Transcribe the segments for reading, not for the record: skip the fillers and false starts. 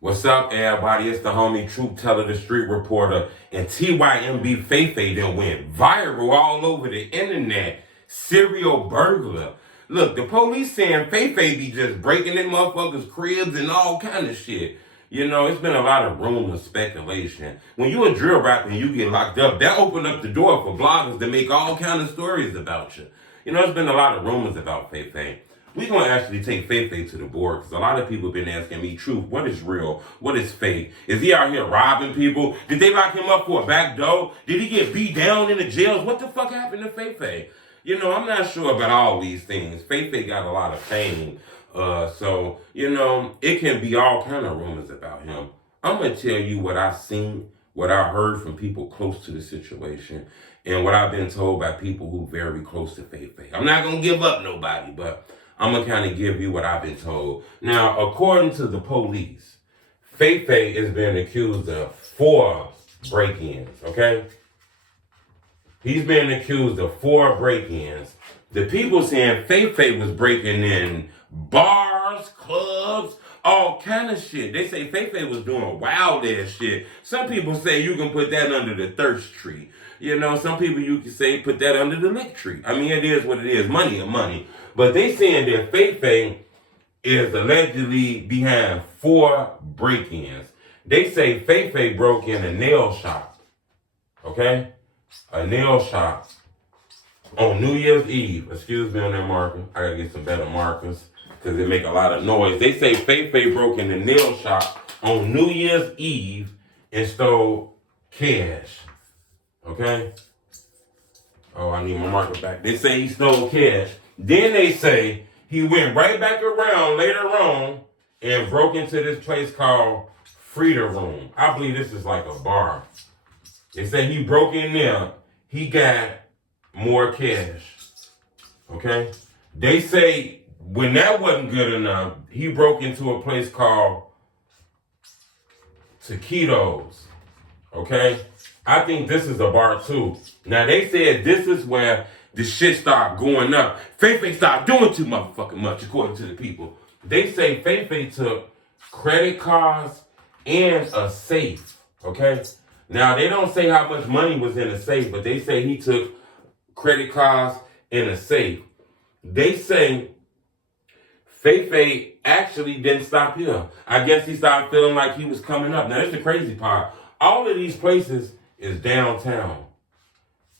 What's up, everybody? It's the homie Truth Teller, the street reporter, and TYMB Fay Fay that went viral all over the internet. Serial burglar. Look, the police saying Fay Fay be just breaking in motherfuckers' cribs and all kind of shit. You know, it's been a lot of rumors, speculation. When you a drill rapper and you get locked up, that opened up the door for bloggers to make all kind of stories about you. You know, there's been a lot of rumors about Fay Fay. We're going to actually take Fay Fay to the board because a lot of people have been asking me, Truth, what is real? What is fake? Is he out here robbing people? Did they lock him up for a back door? Did he get beat down in the jails? What the fuck happened to Fay Fay? You know, I'm not sure about all these things. Fay Fay got a lot of fame. So, you know, it can be all kind of rumors about him. I'm going to tell you what I've seen, what I heard from people close to the situation, and what I've been told by people who are very close to Fay Fay. I'm not going to give up nobody, but I'm going to kind of give you what I've been told. Now, according to the police, Fay Fay is being accused of 4 break-ins, okay? He's being accused of 4 break-ins. The people saying Fay Fay was breaking in bars, clubs, all kind of shit. They say Fay Fay was doing wild ass shit. Some people say you can put that under the thirst tree. You know, some people you can say put that under the lick tree. I mean, it is what it is. Money is money. But they saying that Fay Fay is allegedly behind 4 break-ins. They say Fay Fay broke in a nail shop. Okay? A nail shop on New Year's Eve. Excuse me on that marker. I gotta get some better markers because they make a lot of noise. They say Fay Fay broke in the nail shop on New Year's Eve and stole cash. Okay? Oh, I need my marker back. They say he stole cash. Then they say he went right back around later on and broke into this place called Freedom Room. I believe this is like a bar. They say he broke in there. He got more cash. Okay? They say when that wasn't good enough, he broke into a place called Taquitos. Okay? I think this is a bar too. Now they said this is where the shit started going up. Fay Fay started doing too motherfucking much, according to the people. They say Fay Fay took credit cards and a safe. Okay? Now, they don't say how much money was in the safe, but they say he took credit cards and a safe. They say Fay Fay actually didn't stop here. I guess he started feeling like he was coming up. Now, that's the crazy part. All of these places is downtown.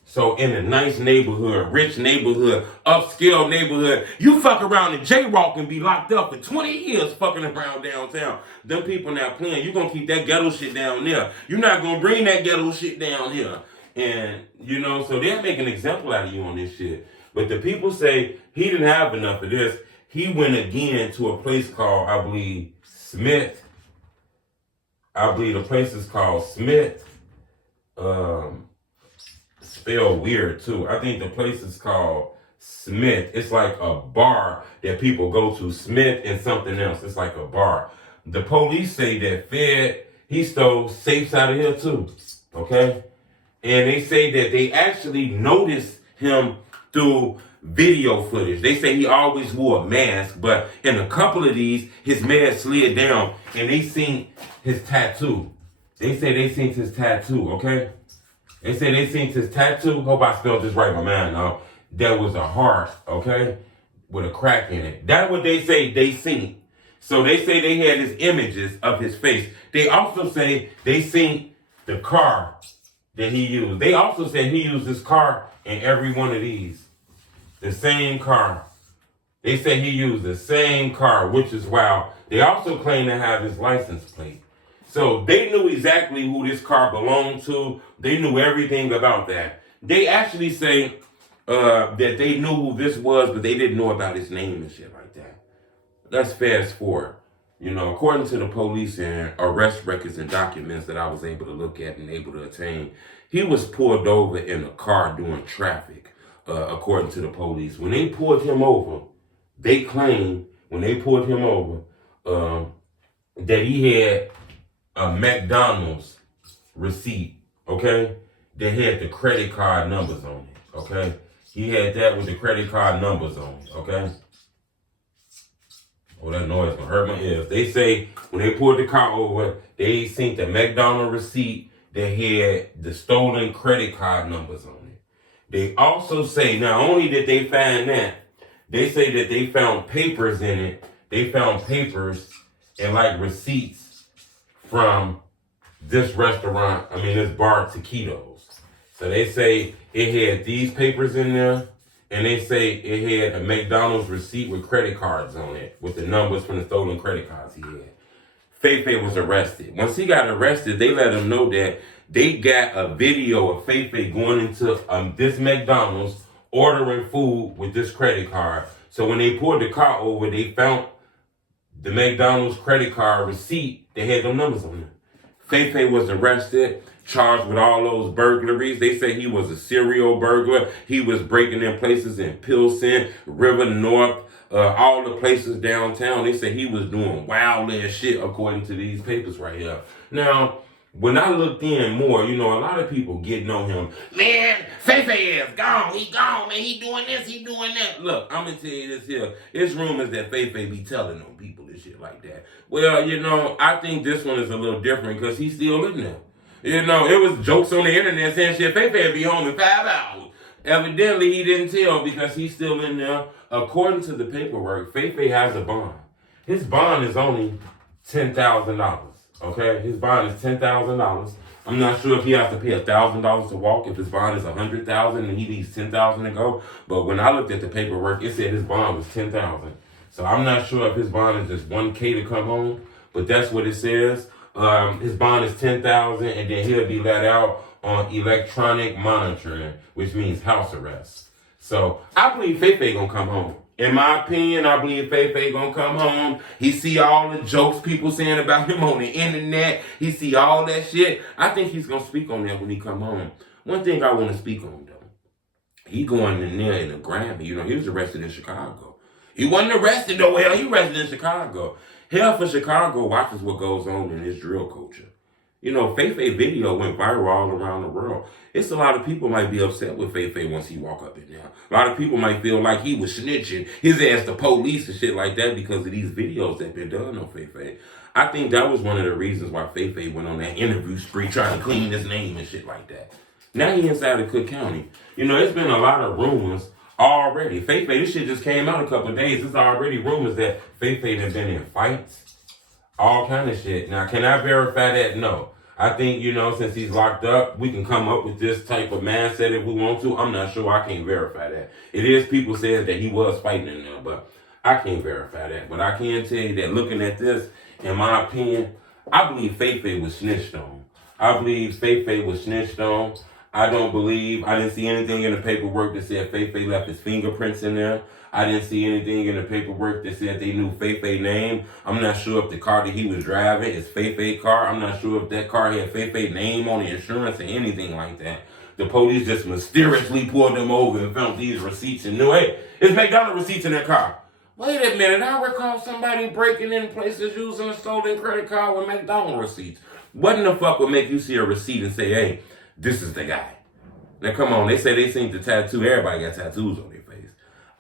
So in a nice neighborhood, rich neighborhood, upscale neighborhood, you fuck around and J-Rock and be locked up for 20 years fucking around downtown. Them people not playing. You gonna keep that ghetto shit down there. You're not gonna bring that ghetto shit down here. And, you know, so they're making an example out of you on this shit. But the people say he didn't have enough of this. He went again to a place called, I believe, Smith. I believe the place is called Smith. Spelled weird too. I think the place is called Smith. It's like a bar that people go to. Smith and something else. It's like a bar. The police say that he stole safes out of here too. Okay? And they say that they actually noticed him through video footage. They say he always wore a mask, but in a couple of these, his mask slid down and they seen his tattoo. They say they seen his tattoo, okay? They say they seen his tattoo. Hope I spelled this right, my man. No, there was a heart, okay, with a crack in it. That's what they say they seen. So they say they had his images of his face. They also say they seen the car that he used. They also said he used this car in every one of these. The same car. They say he used the same car, which is wild. They also claim to have his license plate. So they knew exactly who this car belonged to. They knew everything about that. They actually say that they knew who this was, but they didn't know about his name and shit like that. Let's fast forward. You know, according to the police and arrest records and documents that I was able to look at and able to attain, he was pulled over in a car doing traffic, according to the police. When they pulled him over, they claim when they pulled him over that he had a McDonald's receipt, okay? That had the credit card numbers on it, okay? He had that with the credit card numbers on it, okay? Oh, that noise gonna hurt my ears. They say when they pulled the car over, they seen the McDonald's receipt that had the stolen credit card numbers on it. They also say not only did they find that, they say that they found papers in it. They found papers and like receipts from this restaurant, this bar, Taquitos. So they say it had these papers in there, and they say it had a McDonald's receipt with credit cards on it, with the numbers from the stolen credit cards he had. Fay Fay was arrested. Once he got arrested, they let him know that they got a video of Fay Fay going into this McDonald's, ordering food with this credit card. So when they pulled the car over, they found the McDonald's credit card receipt. They had them numbers on it. Fay Fay was arrested, charged with all those burglaries. They say he was a serial burglar. He was breaking in places in Pilsen, River North, all the places downtown. They say he was doing wild ass shit according to these papers right here. Now, when I looked in more, a lot of people getting on him. Man, Fay Fay is gone. He gone, man. He doing this, he doing that. Look, I'm going to tell you this here. It's rumors that Fay Fay be telling on people and shit like that. Well, I think this one is a little different because he's still in there. It was jokes on the internet saying shit, Fay Fay be home in 5 hours. Evidently, he didn't tell because he's still in there. According to the paperwork, Fay Fay has a bond. His bond is only $10,000. Okay, his bond is $10,000. I'm not sure if he has to pay $1,000 to walk. If his bond is $100,000 and he needs $10,000 to go. But when I looked at the paperwork, it said his bond was $10,000. So I'm not sure if his bond is just $1K to come home, but that's what it says. His bond is $10,000, and then he'll be let out on electronic monitoring, which means house arrest. So I believe Fay Fay gonna come home. In my opinion, I believe Fay Fay gonna come home. He see all the jokes people saying about him on the internet. He see all that shit. I think he's gonna speak on that when he come home. One thing I want to speak on though, he going in there in a Grammy. He was arrested in Chicago. He wasn't arrested though. Hell, he arrested in Chicago. Hell for Chicago watches what goes on in this drill culture. Fay Fay video went viral all around the world. It's a lot of people might be upset with Fay Fay once he walk up in there. A lot of people might feel like he was snitching his ass to police and shit like that because of these videos that been done on Fay Fay. I think that was one of the reasons why Fay Fay went on that interview spree trying to clean his name and shit like that. Now he inside of Cook County. It's been a lot of rumors already. Fay Fay, this shit just came out a couple of days. There's already rumors that Fay Fay done been in fights. All kind of shit. Now, can I verify that? No. I think, since he's locked up, we can come up with this type of mindset if we want to. I'm not sure. I can't verify that. It is people saying that he was fighting in there, but I can't verify that. But I can tell you that looking at this, in my opinion, I believe Fay Fay was snitched on. I believe Fay Fay was snitched on. I didn't see anything in the paperwork that said Fay Fay left his fingerprints in there. I didn't see anything in the paperwork that said they knew Fay Fay name. I'm not sure if the car that he was driving is Fay Fay car. I'm not sure if that car had Fay Fay name on the insurance or anything like that. The police just mysteriously pulled them over and found these receipts and knew, hey, it's McDonald's receipts in that car. Wait a minute, I recall somebody breaking in places using a stolen credit card with McDonald's receipts. What in the fuck would make you see a receipt and say, hey, this is the guy? Now come on, they say they seen the tattoo. Everybody got tattoos on their face.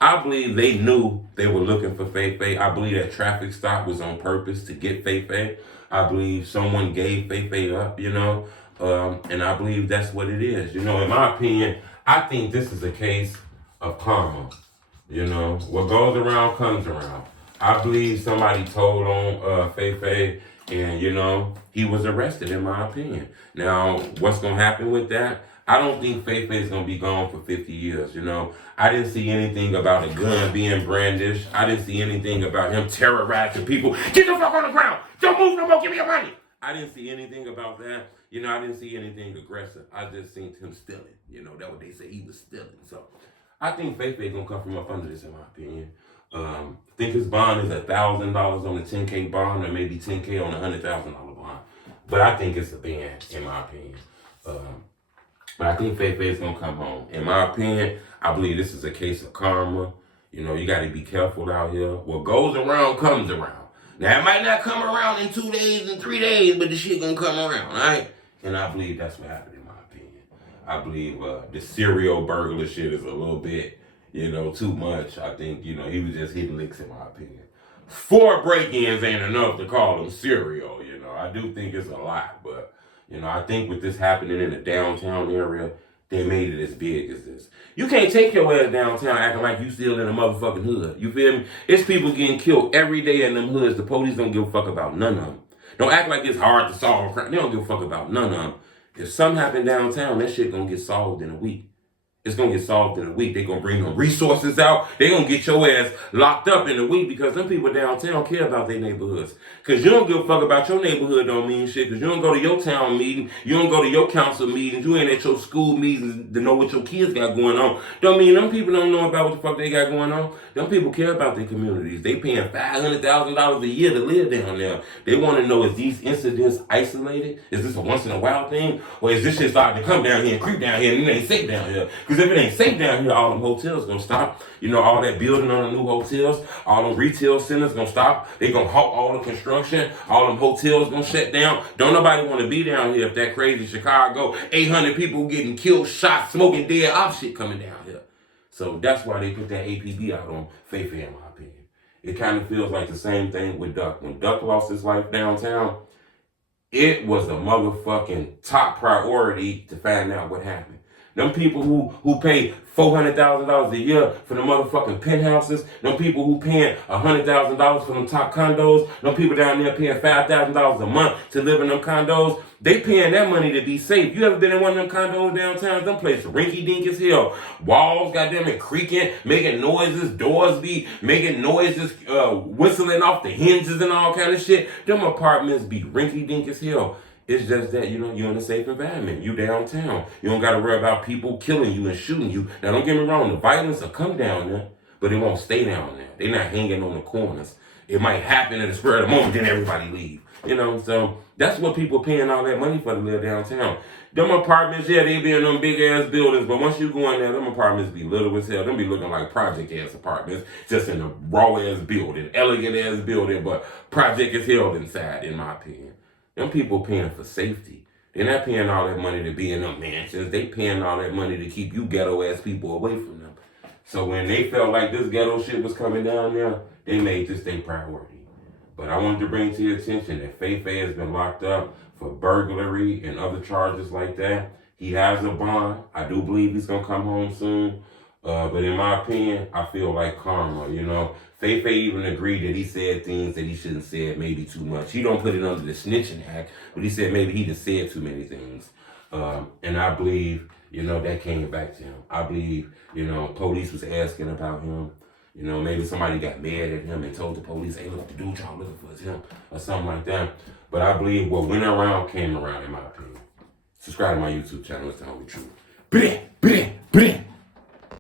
I believe they knew they were looking for Fay Fay. I believe that traffic stop was on purpose to get Fay Fay. I believe someone gave Fay Fay up, and I believe that's what it is. In my opinion, I think this is a case of karma. What goes around comes around. I believe somebody told on Fay Fay, and he was arrested. In my opinion. Now, what's gonna happen with that? I don't think Fay Fay is gonna be gone for 50 years. I didn't see anything about a gun being brandished. I didn't see anything about him terrorizing people. Get the fuck on the ground! Don't move no more. Give me your money. I didn't see anything about that. I didn't see anything aggressive. I just seen him stealing. That's what they say, he was stealing. So I think Fay Fay gonna come from up under this, in my opinion. I think his bond is $1,000 on the 10K bond, or maybe 10K on a $100,000 bond. But I think it's a ban, in my opinion. But I think Fay Fay is gonna come home. In my opinion, I believe this is a case of karma. You got to be careful out here. What goes around comes around. Now it might not come around in 2 days and 3 days, but the shit gonna come around, all right? And I believe that's what happened, in my opinion. I believe the serial burglar shit is a little bit, too much. I think, he was just hitting licks, in my opinion. 4 break-ins ain't enough to call them serial, you know. I do think it's a lot, but, you know, I think with this happening in the downtown area, they made it as big as this. You can't take your ass downtown acting like you still in a motherfucking hood. You feel me? It's people getting killed every day in them hoods. The police don't give a fuck about none of them. Don't act like it's hard to solve crime. They don't give a fuck about none of them. If something happen downtown, that shit gonna get solved in a week. It's going to get solved in a week. They're going to bring the resources out. They're going to get your ass locked up in a week because them people downtown care about their neighborhoods. Because you don't give a fuck about your neighborhood don't mean shit. Because you don't go to your town meeting. You don't go to your council meetings. You ain't at your school meetings to know what your kids got going on. Don't mean them people don't know about what the fuck they got going on. Them people care about their communities. They paying $500,000 a year to live down there. They want to know, is these incidents isolated? Is this a once in a while thing? Or is this shit starting to come down here and creep down here and it ain't safe down here? Because if it ain't safe down here, all them hotels gonna stop. You know, all that building on the new hotels, all them retail centers gonna stop. They gonna halt all the construction. All them hotels gonna shut down. Don't nobody want to be down here if that crazy Chicago 800 people getting killed, shot, smoking dead off shit coming down here. So that's why they put that APB out on FeFe, in my opinion. It kind of feels like the same thing with Duck. When Duck lost his life downtown, it was a motherfucking top priority to find out what happened. Them people who pay $400,000 a year for the motherfucking penthouses, them people who paying $100,000 for them top condos, them people down there paying $5,000 a month to live in them condos, they paying that money to be safe. You ever been in one of them condos downtown? Them places rinky-dink as hell. Walls, goddamn it, creaking, making noises, doors be making noises, whistling off the hinges and all kind of shit. Them apartments be rinky-dink as hell. It's just that, you know, you're in a safe environment. You downtown. You don't got to worry about people killing you and shooting you. Now, don't get me wrong. The violence will come down there, but it won't stay down there. They're not hanging on the corners. It might happen at the spur of the moment, then everybody leave. You know, so that's what people paying all that money for to live downtown. Them apartments, yeah, they be in them big-ass buildings, but once you go in there, them apartments be little as hell. Them be looking like project-ass apartments, just in a raw-ass building, elegant-ass building, but project as hell inside, in my opinion. Them people paying for safety. They're not paying all that money to be in them mansions. They paying all that money to keep you ghetto-ass people away from them. So when they felt like this ghetto shit was coming down there, they made this their priority. But I wanted to bring to your attention that Fay Fay has been locked up for burglary and other charges like that. He has a bond. I do believe he's going to come home soon. But in my opinion, I feel like karma, you know. Fay Fay even agreed that he said things that he shouldn't have said maybe too much. He don't put it under the snitching act, but he said maybe he just said too many things. And I believe, you know, that came back to him. I believe, you know, police was asking about him. You know, maybe somebody got mad at him and told the police, hey, look, the dude y'all looking for is him, or something like that. But I believe what went around came around, in my opinion. Subscribe to my YouTube channel. It's the only truth.